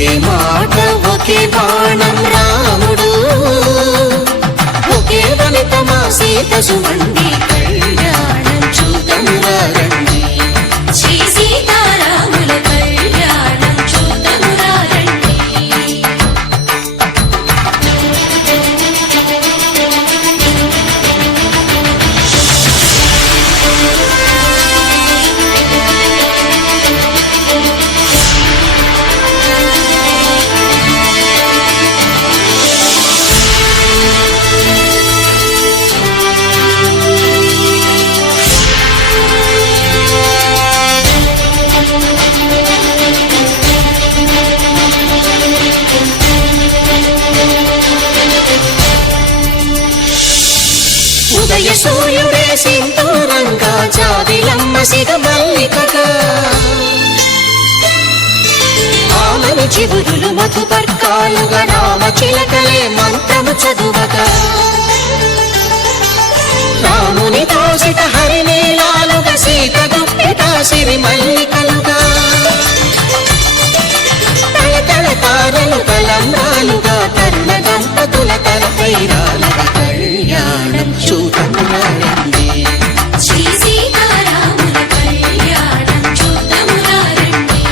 ఒకే మాట ఒకే బాణం రాముడు, ఒకే వనిత మా సీత సుమండి కళ్యాణం చూద్దామురా రండి. శ్రీ సీతారాముల కళ్యాణం చూద్దామురా రండి. ఉదయ సూర్యుడే సింధూరంగా జాబిలమ్మ సిగ మల్లికగా, ఆమని చివురులు మధుపర్కాలుగా రామ చిలకలే మంత్రము చదువగా, రాముని దోసిట హరినీలాలుగా సీత గుప్పిట సిరి మల్లికలుగా, తలతల తారలు తలంబ్రాలుగా తరుణ దంపతుల తలపైరాలుగా కళ్యాణం చూద్దామురా రండి. శ్రీ సీతారాముల కళ్యాణం చూద్దామురా రండి.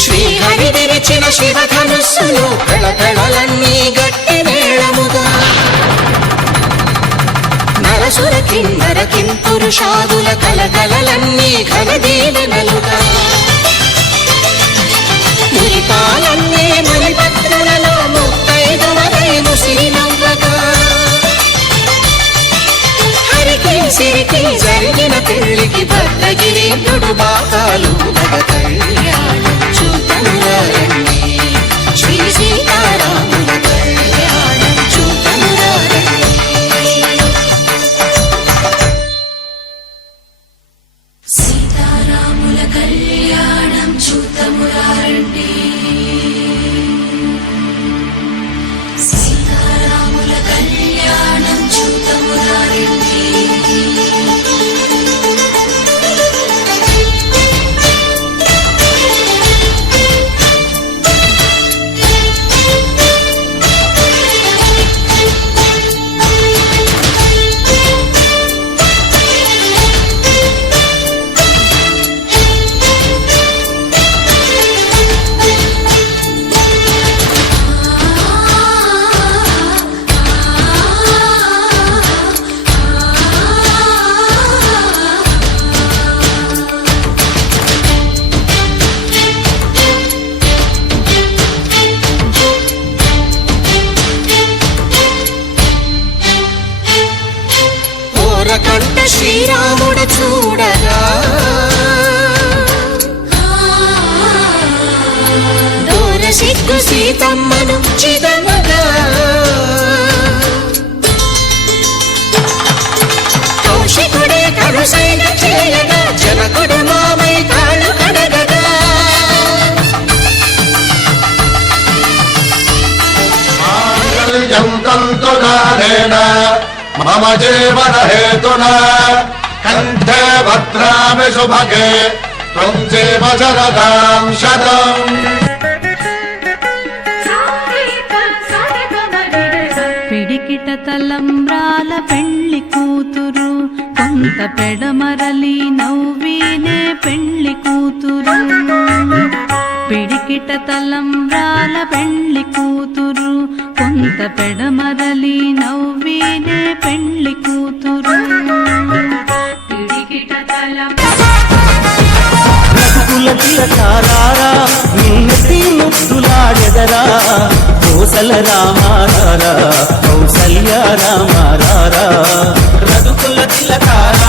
శ్రీహరి విరిచిన శివధనుస్సులు కళకళలన్నీ గట్టి మేళముగా, నరసుర కిన్నర కింపురుషాదుల కలకలలన్నీ ఘన దీవెనలుగా, మురిపాలన్నీ మణిపత్రులలో ముత్తైదువలై ముసిరినవ్వగా, హరికి సిరికి జరిగిన పెళ్లికి భద్రగిరీంద్రుడు బాకాలు కళ్యాణం చూద్దామురా రండి. శ్రీ సీతారాముల కళ్యాణం చూద్దామురా రండి. సీతారాముల కళ్యాణం చూద్దామురా రండి. సీతారాముల కళ్యాణం చూద్దామురా రండి. కంట శ్రీరాముడు చూడగా, దూర సిగ్గు సీతమ్మను చిదమగా, కౌశికుడే కరుసైన చేయగా జనకుడు మామై కాళ్ళు కడగగా, మమ జీవన హేతునా కంఠే భద్రామి శుభగే త్వం జీవ శరదాం శతం. పిడికిట తలంబ్రాల పెళ్లి కూతురు, కొంత పెడమరలి నవ్వినే పెళ్లి కూతురు. పిడికిట తలంబ్రాల పెళ్లి కూతురు, కొంత పెడమరలి నవ్వినే పెళ్లి కూతురు. పిడికిట రఘుకుల తిలకారారా నిన్నటి ముద్దులాడెదరా, కోసల రామారారా కౌసల్య రామారారా. రఘుకుల తిలకారా